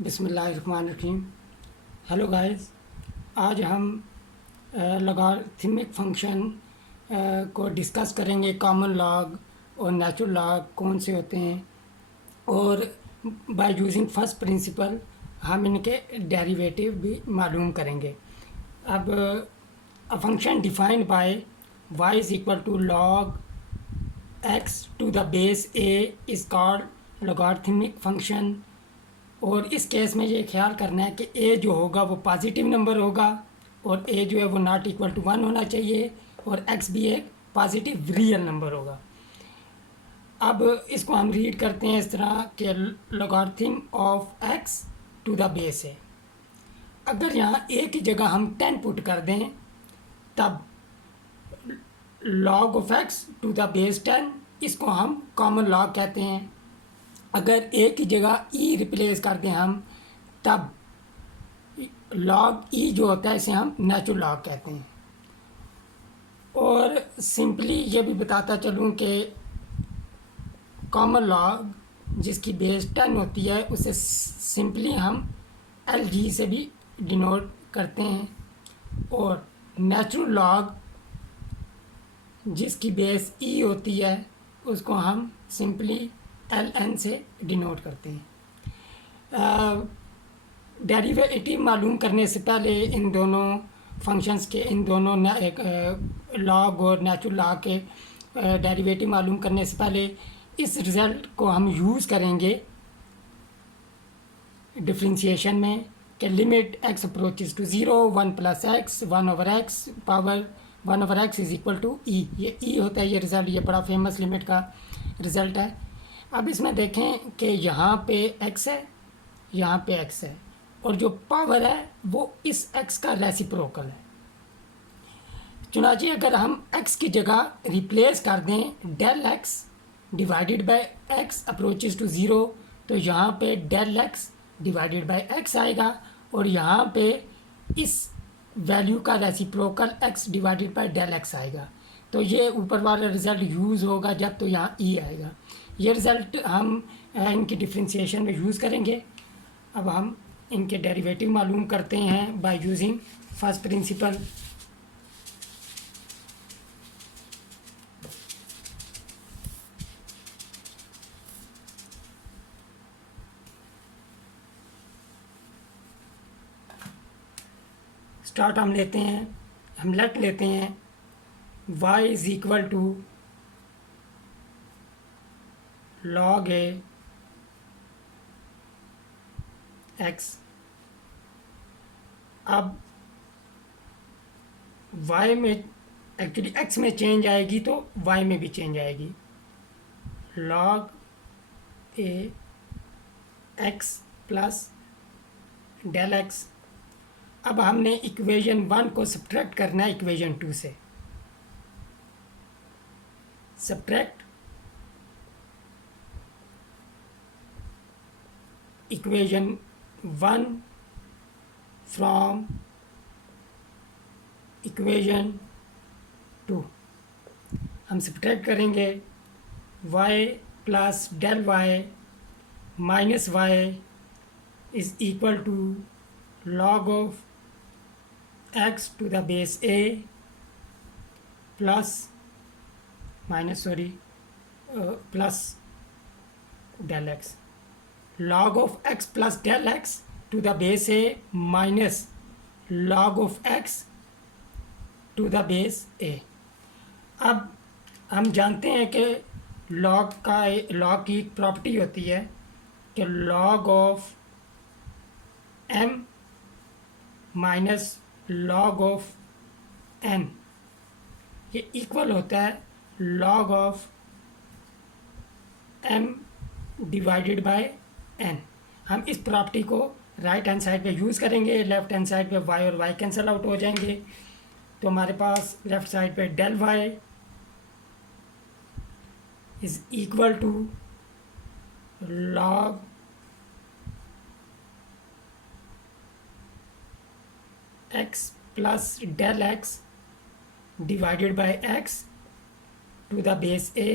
बिस्मिल्लाहिर्रहमानिर्रहीम। Hello guys, आज हम लॉगरिथमिक फंक्शन को डिस्कस करेंगे। कॉमन लॉग और नेचुरल लॉग कौन से होते हैं, और बाय यूजिंग फर्स्ट प्रिंसिपल हम इनके डेरिवेटिव भी मालूम करेंगे। अब a function defined by y is equal to log x to the base a is called logarithmic function. और इस केस में ये ख्याल करना है कि a जो होगा वो पॉजिटिव नंबर होगा, और a जो है वो नॉट इक्वल टू 1 होना चाहिए, और x भी एक पॉजिटिव रियल नंबर होगा। अब इसको हम रीड करते हैं इस तरह कि logarithm of x to the base है। अगर यहाँ a की जगह हम 10 पुट कर दें तब log of x to the base 10, इसको हम कॉमन लॉग कहते हैं। अगर a की जगह e रिप्लेस कर दें हम, तब log e जो होता है इसे हम नेचुरल लॉग कहते हैं। और सिंपली ये भी बताता चलूँ कि कॉमन लॉग जिसकी बेस 10 होती है उसे सिंपली हम lg से भी डिनोट करते हैं, और नेचुरल लॉग जिसकी बेस e होती है उसको हम सिंपली ln से डिनोट करते हैं। डेरिवेटिव मालूम करने से पहले इन दोनों फंक्शंस के, इन दोनों लॉग और नेचुरल लॉग के डेरिवेटिव मालूम करने से पहले इस रिज़ल्ट को हम यूज़ करेंगे डिफरेंशिएशन में कि limit x approaches to 0 1 plus x 1 over x power 1 over x is equal to e. ये ई होता है ये रिज़ल्ट, ये बड़ा फेमस लिमिट का रिज़ल्ट है। अब इसमें देखें कि यहाँ पे x है, यहाँ पे x है, और जो पावर है वो इस x का रेसिप्रोकल है। चुनांचे अगर हम x की जगह रिप्लेस कर दें del x divided by x approaches to 0, तो यहाँ पे del x divided by x आएगा, और यहाँ पे इस वैल्यू का reciprocal x divided by del x आएगा। तो ये ऊपर वाला रिज़ल्ट यूज़ होगा जब, तो यहाँ e आएगा। ये रिज़ल्ट हम इनकी डिफरेंशिएशन में यूज़ करेंगे। अब हम इनके डेरिवेटिव मालूम करते हैं by using first principle. Start हम लेते हैं, हम लेट लेते हैं y is equal to log a x। अब y में एक्चुअली x में चेंज आएगी तो y में भी चेंज आएगी। log a x plus del x। अब हमने इक्वेशन 1 को सब्ट्रैक्ट करना है इक्वेशन 2 से। Subtract equation 1 from equation 2। हम सब्ट्रैक्ट करेंगे y plus del y minus y is equal to log of x to the base a plus minus plus del x। log of x plus del x to the base a minus log of x to the base a। अब हम जानते हैं कि log की एक property होती है कि log of m minus log of n ये इक्वल होता है log of m divided by n। हम इस प्रॉपर्टी को राइट हैंड साइड पे यूज़ करेंगे, लेफ्ट हैंड साइड पे y और y कैंसिल आउट हो जाएंगे, तो हमारे पास लेफ्ट साइड पे del y is equal to log x plus del x divided by x to the base a।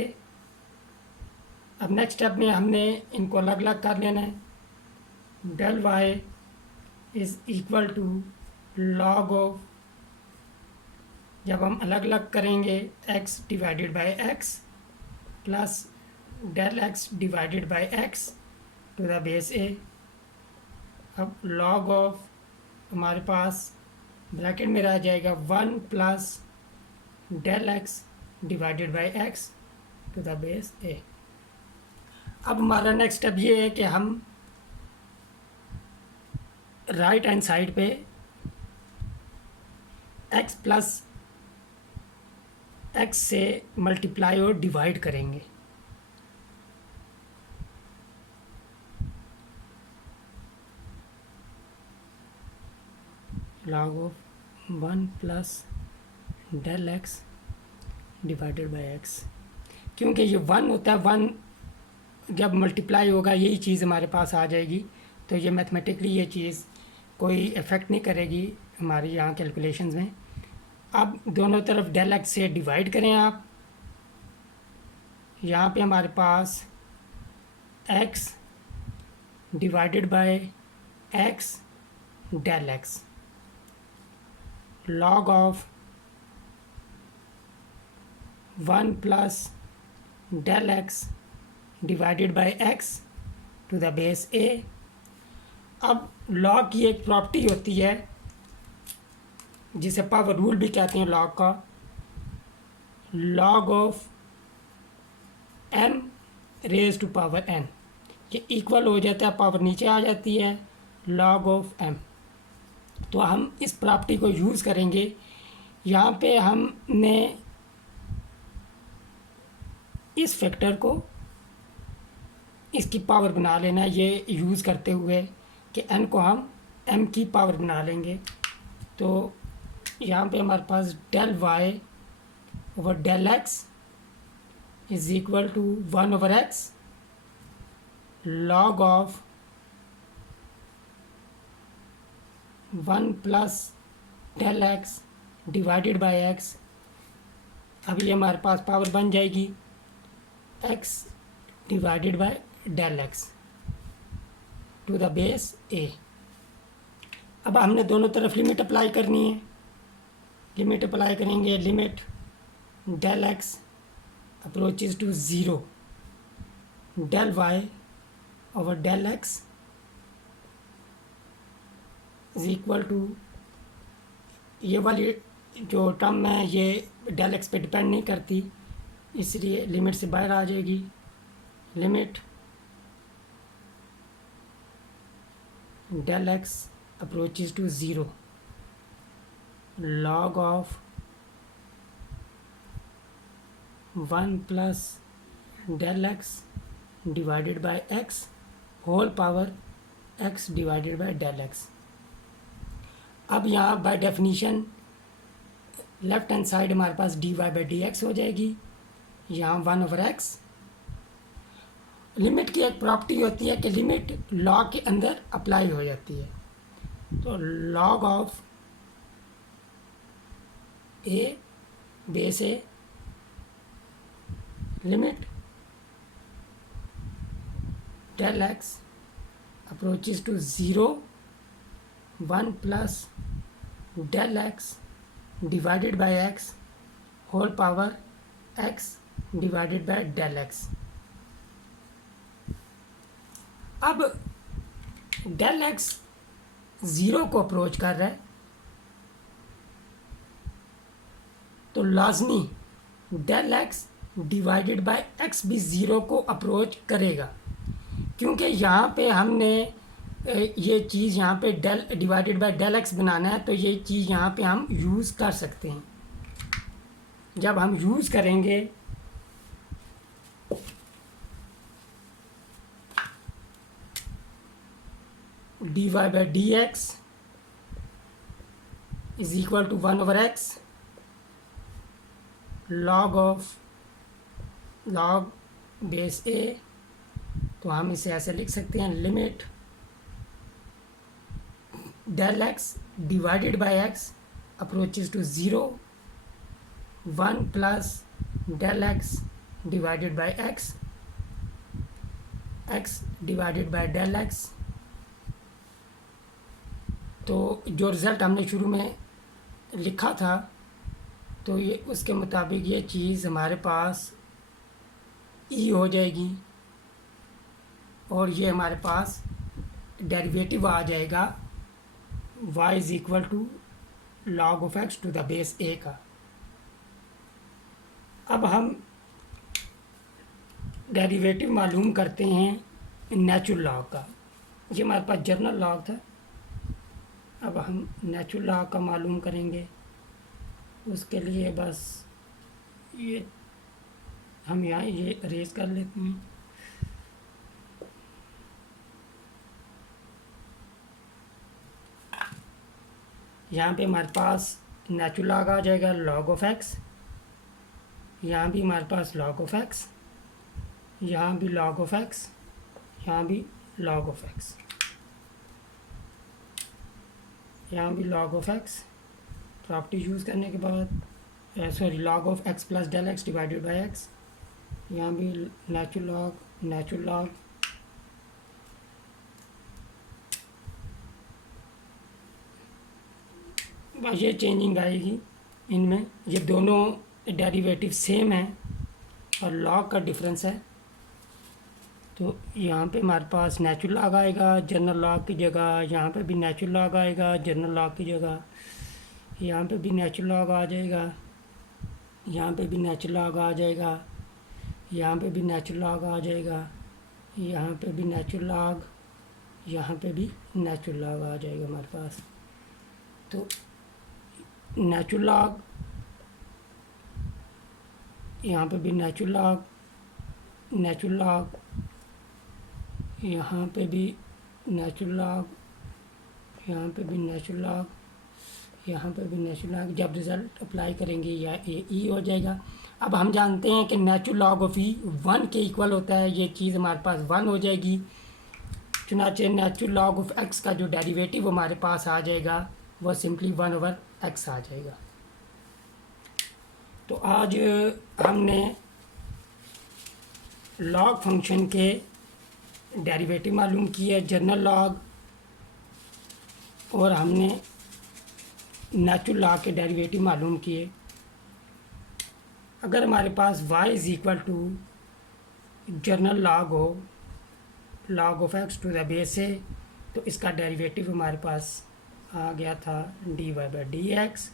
अब नेक्स्ट स्टेप में हमने इनको अलग अलग कर लेना है। Del y is equal to log of, जब हम अलग अलग करेंगे, x divided by x plus del x divided by x to the base a। अब लॉग ऑफ हमारे पास ब्रैकेट में रह जाएगा 1 plus del x divided by x to the base a। अब हमारा नेक्स्ट स्टेप ये है कि हम राइट हैंड साइड पे x प्लस x से मल्टीप्लाई और डिवाइड करेंगे। Log of 1 plus del x divided by x, क्योंकि ये 1 होता है, 1 जब मल्टीप्लाई होगा यही चीज़ हमारे पास आ जाएगी, तो ये मैथमेटिकली ये चीज़ कोई इफ़ेक्ट नहीं करेगी हमारी यहाँ कैलकुलेशंस में। अब दोनों तरफ डेल एक्स से डिवाइड करें आप, यहाँ पे हमारे पास x divided by x del x, log of 1 plus del x divided by x to the base a। अब लॉग की एक प्रॉपर्टी होती है जिसे पावर रूल भी कहते हैं लॉग का, log of m raise to power n, ये इक्वल हो जाता है, पावर नीचे आ जाती है, लॉग ऑफ m। तो हम इस प्रॉपर्टी को यूज़ करेंगे। यहाँ पे हमने इस फैक्टर को इसकी पावर बना लेना है, ये यूज़ करते हुए कि n को हम m की पावर बना लेंगे। तो यहाँ पे हमारे पास del y over del x is equal to 1 over x log of 1 plus del x divided by x। अब ये हमारे पास पावर बन जाएगी x divided by del x to the base a। अब हमने दोनों तरफ लिमिट अप्लाई करनी है, लिमिट अप्लाई करेंगे, limit del x approaches to 0 del y over del x is equal to, ये वाली जो टर्म है ये डेल x पे डिपेंड नहीं करती, इसलिए लिमिट से बाहर आ जाएगी। Limit del x approaches to 0 log of 1 plus del x divided by x whole power x divided by del x। अब यहाँ by definition left hand side हमारे पास dy बाई डी एक्स हो जाएगी, यहाँ 1 ओवर x। लिमिट की एक property होती है कि लिमिट लॉग के अंदर अप्लाई हो जाती है, तो log of a base a limit del x approaches to 0 1 plus del x divided by x whole power x divided by del x। अब डेल x 0 को अप्रोच कर रहा है, तो लाजमी del x divided by x भी 0 को approach करेगा, क्योंकि यहाँ पे हमने ये चीज़ यहाँ पे del divided by del x बनाना है, तो ये चीज़ यहाँ पे हम यूज़ कर सकते हैं। जब हम यूज़ करेंगे dy by d x is equal to 1 over x log of log base a, तो हम इसे ऐसे लिख सकते हैं, limit del x divided by x approaches to 0 1 plus del x divided by x x divided by del x तो जो result हमने शुरू में लिखा था, तो ये उसके मुताबिक ये चीज़ हमारे पास ई हो जाएगी, और ये हमारे पास डेरिवेटिव आ जाएगा y is equal to log of x to the base a का। अब हम डेरिवेटिव मालूम करते हैं नेचुरल लॉग का। ये हमारे पास जनरल लॉग था, अब हम नेचुरल लॉग का मालूम करेंगे। उसके लिए बस ये हम यहाँ ये अरेज कर लेते हैं। यहाँ पे हमारे पास नेचुरल लॉग आ जाएगा लॉग ऑफ एक्स, यहाँ भी हमारे पास लॉग ऑफ एक्स, यहाँ भी लॉग ऑफ एक्स, यहाँ भी लॉग ऑफ एक्स, यहाँ भी log of x. Property use करने के बाद sorry log of x plus del x divided by x, यहाँ भी नेचुरल लॉग, बस ये चेंजिंग आएगी इनमें। ये दोनों डेरिवेटिव सेम है और लॉग का डिफरेंस है, तो यहाँ पे हमारे पास नेचुरल लॉग आएगा जनरल लॉग की जगह, यहाँ पे भी नेचुरल लॉग आएगा जनरल लॉग की जगह, यहाँ पे भी नेचुरल लॉग आ जाएगा, यहाँ पे भी नेचुरल लॉग आ जाएगा, यहाँ पे भी नेचुरल लॉग आ जाएगा, यहाँ पे भी नेचुरल लॉग, यहाँ पे भी नेचुरल लॉग आ जाएगा हमारे पास। तो नेचुरल लॉग, यहाँ पे भी नेचुरल लॉग, नेचुरल लॉग, यहाँ पे भी नेचुरल लॉग, यहाँ पे भी नेचुरल लॉग, यहाँ पे भी नेचुरल लॉग। जब रिज़ल्ट अप्लाई करेंगे या ये ई हो जाएगा। अब हम जानते हैं कि नेचुरल लॉग ऑफ ई 1 के इक्वल होता है, ये चीज़ हमारे पास 1 हो जाएगी। चुनाचे नेचुरल लॉग ऑफ एक्स का जो डेरिवेटिव हमारे पास आ जाएगा वो सिंपली 1/x आ जाएगा। तो आज हमने लॉग फंक्शन के डेरिवेटिव मालूम किए, जनरल लॉग, और हमने नेचुरल लॉग के डेरिवेटिव मालूम किए। अगर हमारे पास y is equal to general log हो log of x to the base a, तो इसका डेरिवेटिव हमारे पास आ गया था dy/dx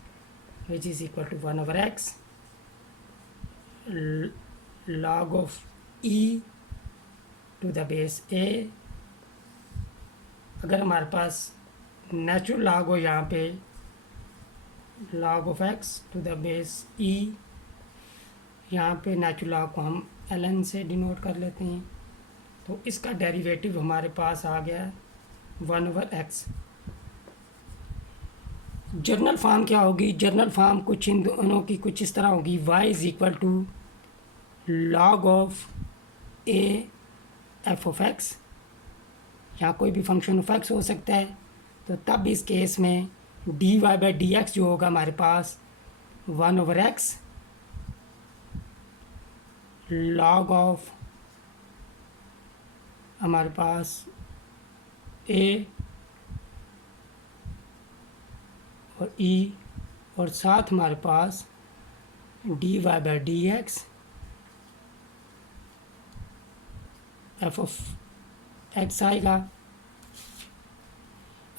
which is equal to 1/x log of e to the base a। अगर हमारे पास नेचुरल लॉग हो यहाँ पे log of x to the base e, यहाँ पे नेचुरल लॉग को हम ln से डिनोट कर लेते हैं, तो इसका डेरिवेटिव हमारे पास आ गया 1/x। जर्नल फॉर्म क्या होगी? जर्नल फॉर्म कुछ इन दोनों की कुछ इस तरह होगी, y is equal to log of a f of x, यहाँ कोई भी फंक्शन ऑफ x हो सकता है। तो तब इस केस में dy/dx जो होगा हमारे पास 1/x log ऑफ हमारे पास a और e, और साथ हमारे पास dy/dx f ऑफ x आएगा।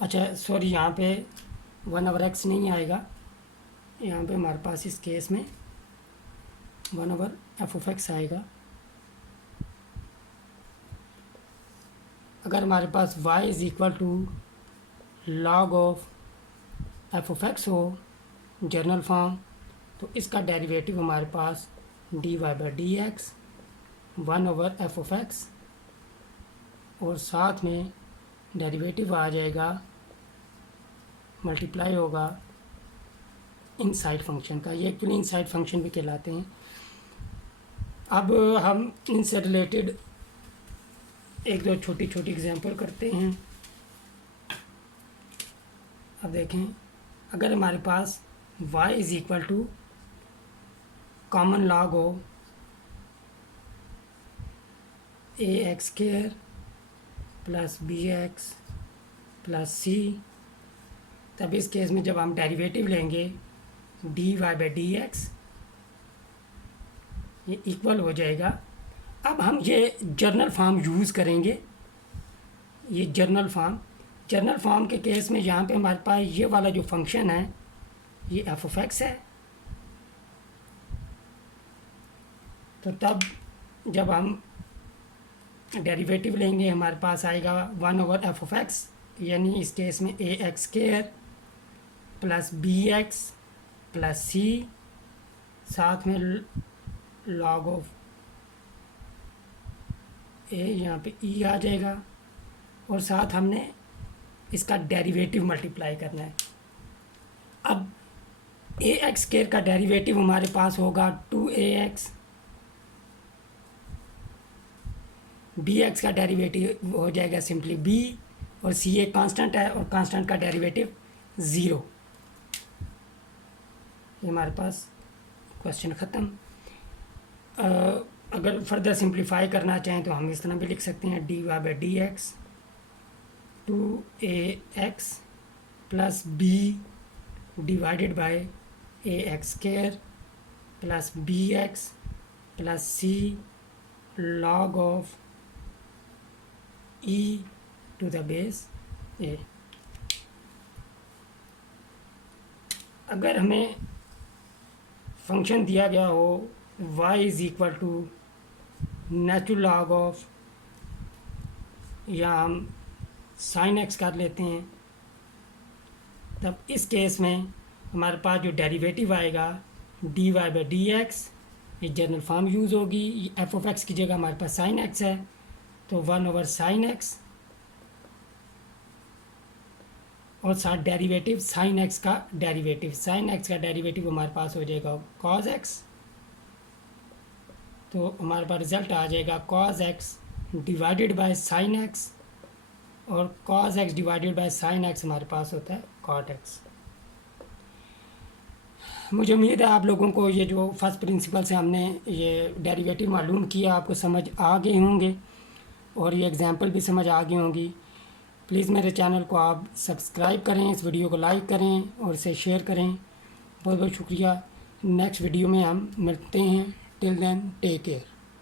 अच्छा सॉरी, यहाँ पे 1/x नहीं आएगा, यहाँ पे हमारे पास इस केस में 1/f ऑफ x आएगा। अगर हमारे पास y is equal to log of f of x हो जर्नल फॉर्म, तो इसका डेरिवेटिव हमारे पास dy/dx 1/f ऑफ x, और साथ में डेरिवेटिव आ जाएगा, मल्टीप्लाई होगा इनसाइड फंक्शन का। ये एक्चुअली इनसाइड फंक्शन भी कहलाते हैं। अब हम इनसे रिलेटेड एक दो छोटी छोटी एग्जांपल करते हैं। अब देखें, अगर हमारे पास y is equal to common log हो ax² plus bx plus c तब इस केस में जब हम डेरिवेटिव लेंगे dy बाई डी एक्स ये इक्वल हो जाएगा। अब हम ये जर्नल फॉर्म यूज़ करेंगे। ये जर्नल फॉर्म के केस में यहाँ पे हमारे पास ये वाला जो फंक्शन है ये एफ ऑफ एक्स है। तो तब जब हम डेरिवेटिव लेंगे हमारे पास आएगा 1/f(x), यानी इस केस में a x square plus b x plus c, साथ में लॉग ऑफ ए, यहाँ पे ई आ जाएगा, और साथ हमने इसका डेरिवेटिव मल्टीप्लाई करना है। अब ए एक्स स्केयर का डेरिवेटिव हमारे पास होगा 2ax, बी एक्स का डेरिवेटिव हो जाएगा सिंपली b, और सी एक कांस्टेंट है और कांस्टेंट का डेरिवेटिव 0। ये हमारे पास क्वेश्चन ख़त्म। अगर फर्दर सिंप्लीफाई करना चाहें तो हम इस तरह भी लिख सकते हैं dy by d x 2ax plus b divided by a x square plus b x plus c log of e to the base a। अगर हमें फंक्शन दिया गया हो y is equal to natural log of, या हम sine x कर लेते हैं, तब इस केस में हमारे पास जो डेरिवेटिव आएगा dy बाई डी एक्स, ये जनरल फॉर्म यूज़ होगी। एफ ऑफ एक्स की जगह हमारे पास साइन एक्स है, तो 1/sin x, और साथ डेरिवेटिव साइन एक्स का डेरिवेटिव हमारे पास हो जाएगा cos x। तो हमारे पास रिज़ल्ट आ जाएगा cos x divided bye sin x, और cos x divided bye sin x हमारे पास होता है cot x। मुझे उम्मीद है आप लोगों को ये जो फर्स्ट प्रिंसिपल से हमने ये डेरिवेटिव मालूम किया आपको समझ आ गए होंगे, और ये एग्जांपल भी समझ आ गई होंगी। प्लीज़ मेरे चैनल को आप सब्सक्राइब करें, इस वीडियो को लाइक करें और इसे शेयर करें। बहुत बहुत शुक्रिया। नेक्स्ट वीडियो में हम मिलते हैं। Till then take care.